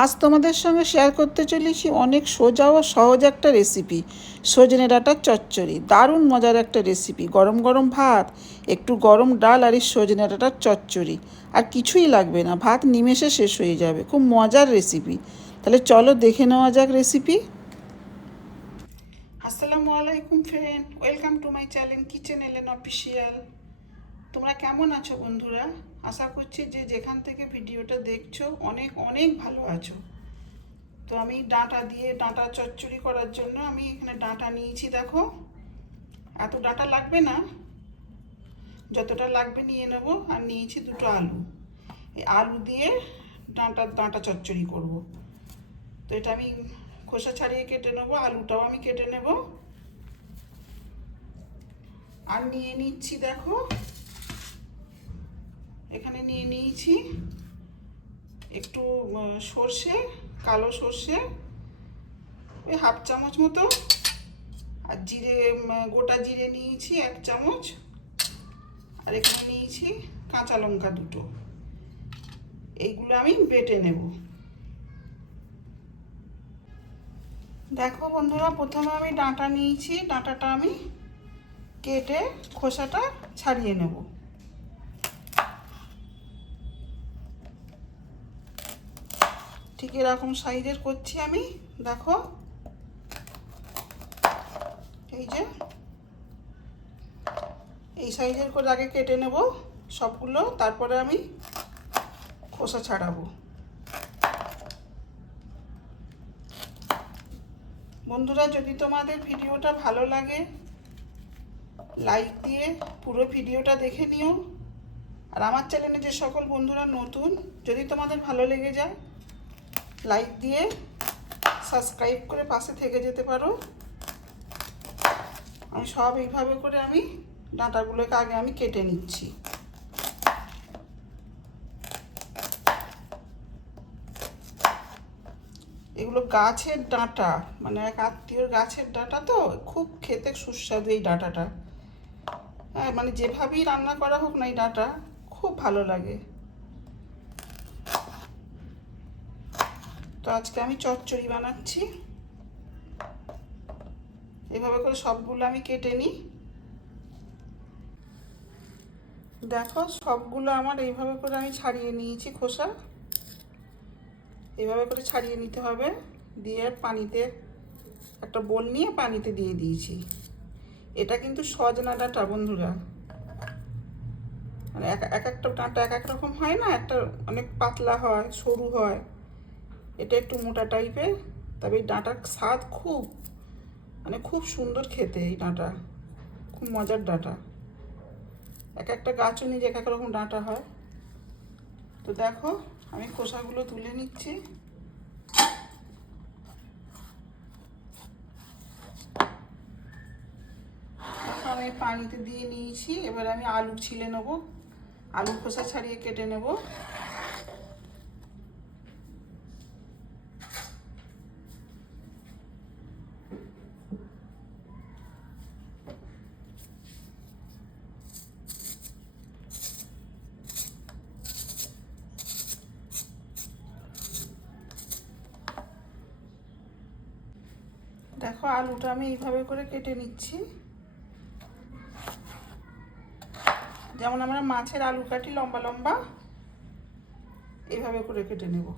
আজ তোমাদের সঙ্গে শেয়ার করতে চলেছি অনেক সোজা ও সহজ একটা রেসিপি, সজনে ডাঁটার চচ্চড়ি। দারুণ মজার একটা রেসিপি। গরম গরম ভাত, একটু গরম ডাল আর এই সজনে ডাঁটার চচ্চড়ি, আর কিছুই লাগবে না, ভাত নিমেষে শেষ হয়ে যাবে। খুব মজার রেসিপি। তাহলে চলো দেখে নেওয়া যাক রেসিপি। আসসালামু আলাইকুম friend, welcome to my channel kitchen এলেন অফিসিয়াল। তোমরা কেমন আছো বন্ধুরা? আশা করছি যে যেখান থেকে ভিডিওটা দেখছো অনেক অনেক ভালো আছো। তো আমি ডাঁটা চচ্চড়ি করার জন্য আমি এখানে ডাঁটা নিয়েছি। দেখো, এত ডাঁটা লাগবে না, যতটা লাগবে নিয়ে নেব। আর নিয়েছি দুটো আলু। এই আলু দিয়ে ডাঁটা চচ্চড়ি করব। তো এটা আমি খোসা ছাড়িয়ে কেটে নেবো। আলুটাও আমি কেটে নেব। আর নিয়ে নিচ্ছি, দেখো এখানে নিয়ে নিয়েছি একটু সর্ষে, কালো সর্ষে, ওই হাফ চামচ মতো। আর জিরে, গোটা জিরে নিয়েছি 1 চামচ। আর এখানে নিয়েছি কাঁচা লঙ্কা দুটো। এইগুলো আমি বেটে নেব। দেখো বন্ধুরা, প্রথমে আমি ডাঁটা নিয়েছি। ডাঁটাটা আমি কেটে খোসাটা ছাড়িয়ে নেব। ঠিক এরকম সাইজের করছি আমি। দেখো, এই যে এই সাইজের করে আগে কেটে নেব সবগুলো, তারপরে আমি খোসা ছাড়াবো। বন্ধুরা, যদি তোমাদের ভিডিওটা ভালো লাগে লাইক দিয়ে পুরো ভিডিওটা দেখে নিও। আর আমার চ্যানেলে যে সকল বন্ধুরা নতুন, যদি তোমাদের ভালো লেগে যায় লাইক দিয়ে সাবস্ক্রাইব করে পাশে থেকে যেতে পারো। আমি সব এইভাবে করে আমি ডাঁটাগুলোকে আগে আমি কেটে নিচ্ছি। এগুলো গাছের ডাঁটা, মানে এক আত্মীয়র গাছের ডাঁটা, তো খুব খেতে সুস্বাদু এই ডাঁটাটা। হ্যাঁ, মানে যেভাবেই রান্না করা হোক না, এই ডাঁটা খুব ভালো লাগে। তো আজকে আমি চচ্চড়ি বানাচ্ছি। এভাবে করে সবগুলো আমি কেটে নিই। দেখো, সবগুলো আমার এইভাবে করে আমি ছাড়িয়ে নিয়েছি খোসা। এইভাবে করে ছাড়িয়ে নিতে হবে। দিয়ে পানিতে একটা বোল নিয়ে পানিতে দিয়ে দিয়েছি। এটা কিন্তু সজনা ডাঁটা বন্ধুরা। মানে এক একটা ডাঁটা এক এক রকম হয় না, একটা অনেক পাতলা হয়, সরু হয়, এটা একটু মোটা টাইপের। তবে এই ডাঁটার স্বাদ খুব, মানে খুব সুন্দর খেতে। এই ডাঁটা খুব মজার ডাঁটা। এক একটা গাছ অনুযায়ী এক এক রকম ডাঁটা হয়। তো দেখো, আমি খোসাগুলো তুলে নিচ্ছি। আমি পানিতে দিয়ে নিয়েছি। এবার আমি আলু ছিলে নেব। আলু খোসা ছাড়িয়ে কেটে নেব। দেখো, আলুটা আমি এইভাবে করে কেটে নিচ্ছি, যেমন আমরা মাছের আলু কাটি লম্বা লম্বা, এইভাবে করে কেটে নেব।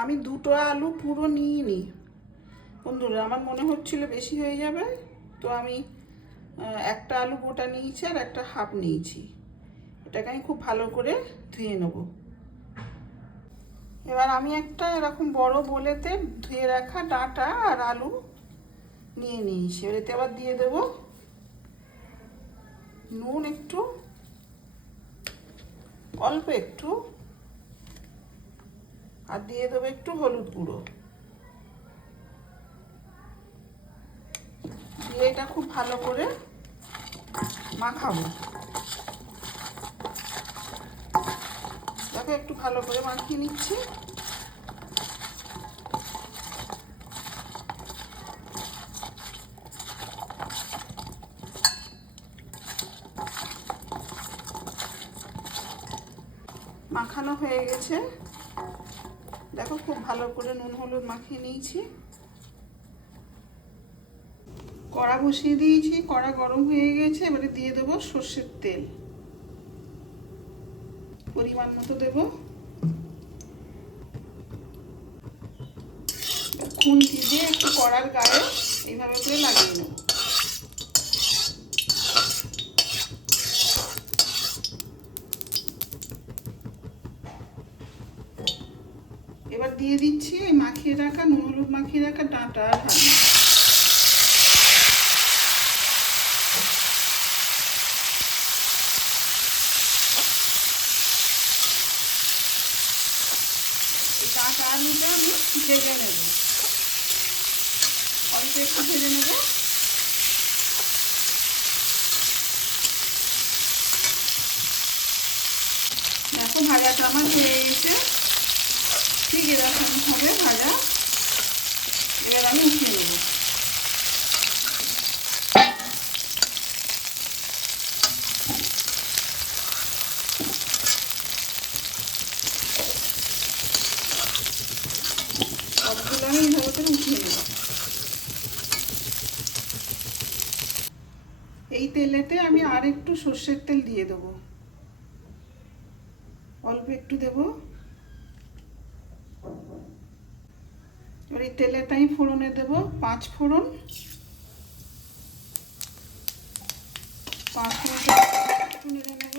আমি দুটো আলু পুরো নিইনি বন্ধুরা, আমার মনে হচ্ছিল বেশি হয়ে যাবে, তো আমি একটা আলু গোটা নিয়েছি আর একটা হাফ নিয়েছি। এটাকে আমি খুব ভালো করে ধুয়ে নেব। এবার আমি একটা এরকম বড় বোলেতে ধুয়ে রাখা ডাঁটা আর আলু নিয়ে নিয়েছি। এবার এতে আবার দিয়ে দেব নুন একটু, অল্প একটু, আর দিয়ে দেবো একটু হলুদ গুঁড়ো। দিয়ে এটা খুব ভালো করে মাখাবো। দেখো, একটু ভালো করে মাখিয়ে নিচ্ছি। মাখানো হয়ে গেছে, দেখো খুব ভালো করে নুন হলুদ মাখিয়ে নিয়েছি। কড়া বসিয়ে দিয়েছি, কড়া গরম হয়ে গেছে। এবারে দিয়ে দেবো সর্ষের তেল, পরিমাণ মতো দেবো। খুন্তি দিয়ে একটু কড়ার গায়ে এইভাবে করে লাগিয়ে নেব। এবার দিয়ে দিচ্ছি এই মাখিয়ে রাখা, নুন হলুদ মাখিয়ে রাখা ডাঁটা আর হাঁড়ি। ডাঁটা আলুটা আমি ভেজে নেব, অল্প একটু ভেজে নেব। দেখো ভাজাটা আমার হয়ে গেছে, ঠিক এরকম হবে ভাজা। এবার আমি উঠিয়ে নেব। সবগুলো আমি এইভাবে করে উঠিয়ে নেব। এই তেলেতে আমি আর একটু সর্ষের তেল দিয়ে দেবো, অল্প একটু দেবো। এবার এই তেলেতে আমি ফোড়নে দেবো 5 ফোড়ন। 5 ফোড়নটা একটু নেড়ে নেব।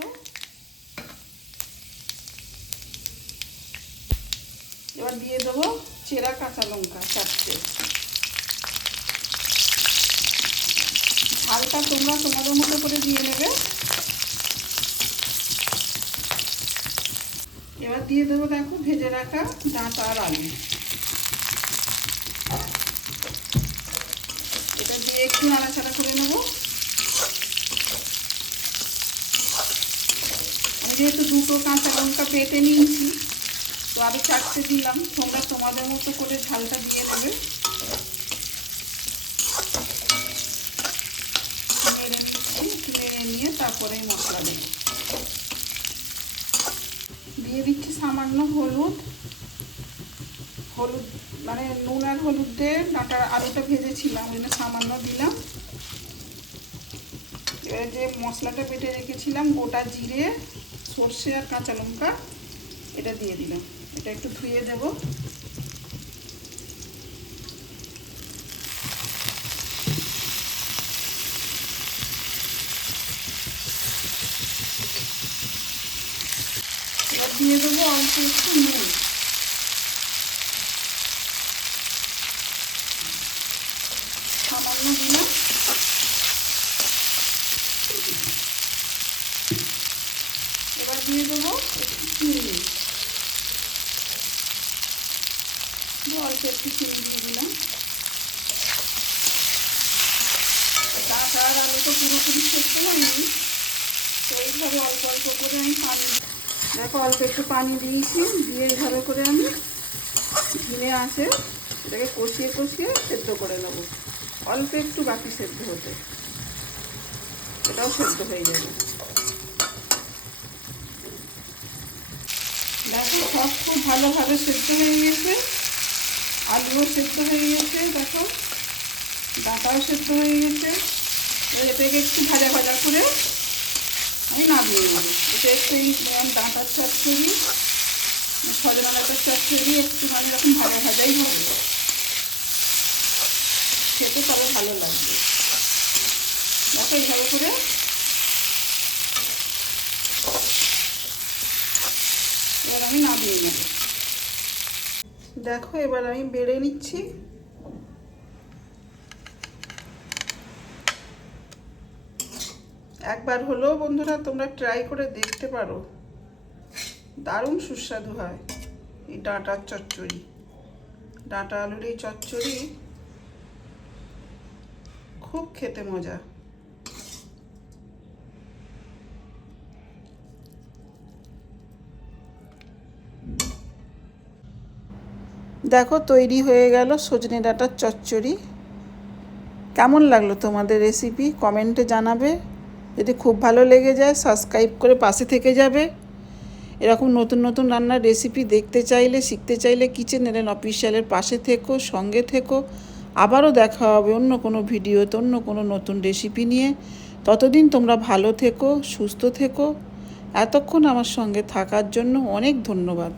এবার দিয়ে দেবো চেরা কাঁচা লঙ্কা 4টে। ঝালটা তোমরা তোমাদের মতো করে দিয়ে নেবে। এবার দিয়ে দেবো দেখো ভেজে রাখা ডাঁটা আর আলু। এটা দিয়ে একটু নাড়াচাড়া করে নেব। আমি যেহেতু 2টো কাঁচা লঙ্কা পেটে নিয়েছি, তো আরও 4টে দিলাম। তোমরা তোমাদের মতো করে ঝালটা দিয়ে নেবে। নেড়ে নিচ্ছি, নেড়ে নিয়ে তারপরে মশলা দেব। দিয়ে দিচ্ছি সামান্য হলুদ। হলুদ মানে নুন আর হলুদ দিয়ে ডাঁটার আলুটা ভেজেছিলাম, ওইটা সামান্য দিলাম। এবারে যে মশলাটা বেটে রেখেছিলাম, গোটা জিরে, সর্ষে আর কাঁচা লঙ্কা, এটা দিয়ে দিলাম। এটা একটু ধুয়ে দেব। এবার দিয়ে দেবো অল্প একটু নুন। সামান্য দিলাম। এবার দিয়ে দেবো একটু চিনি, অল্প একটু চিনি দিয়ে দিলাম। ডাঁটা আর আলু তো পুরোপুরি সেদ্ধ হয়নি, তো এইভাবে অল্প অল্প করে আমি পানি, দেখো অল্প একটু পানি দিয়েছি। দিয়ে এইভাবে করে আমি ধিমে আঁচে এটাকে কষিয়ে কষিয়ে সেদ্ধ করে নেব। অল্প একটু বাকি সেদ্ধ হতে, এটাও সেদ্ধ হয়ে যাবে। দেখো সব খুব ভালোভাবে সেদ্ধ হয়ে গেছে, আলুও সেদ্ধ হয়ে গেছে, দেখো ডাঁটাও সেদ্ধ হয়ে গেছে। এটাকে একটু ভাজা ভাজা করে আমি নামিয়ে নেব। এটা একটু এই ডাঁটার চচ্চড়ি, সজনা ডাঁটার চচ্চড়ি একটু মানে এরকম ভাজা ভাজাই হবে, খেতে তবে ভালো লাগবে। দেখো এইভাবে করে এবার আমি নামিয়ে নেব। দেখো এবার আমি বেড়ে নিচ্ছি। একবার হলেও বন্ধুরা তোমরা ট্রাই করে দেখতে পারো, দারুণ সুস্বাদু হয় এই ডাঁটার চচ্চড়ি। ডাঁটা আলুর এই চচ্চড়ি খুব খেতে মজা। দেখো তৈরি হয়ে গেল সজনে ডাঁটার চচ্চড়ি। কেমন লাগলো তোমাদের রেসিপি কমেন্টে জানাবে। যদি খুব ভালো লেগে যায় সাবস্ক্রাইব করে পাশে থেকে যাবে এরকম নতুন নতুন রান্নার রেসিপি দেখতে চাইলে, শিখতে চাইলে কিচেন এলেন অফিসিয়ালের পাশে থেকো, সঙ্গে থেকো। আবারও দেখা হবে অন্য কোনো ভিডিওতে, অন্য কোনো নতুন রেসিপি নিয়ে। ততদিন তোমরা ভালো থেকো, সুস্থ থেকো। এতক্ষণ আমার সঙ্গে থাকার জন্য অনেক ধন্যবাদ।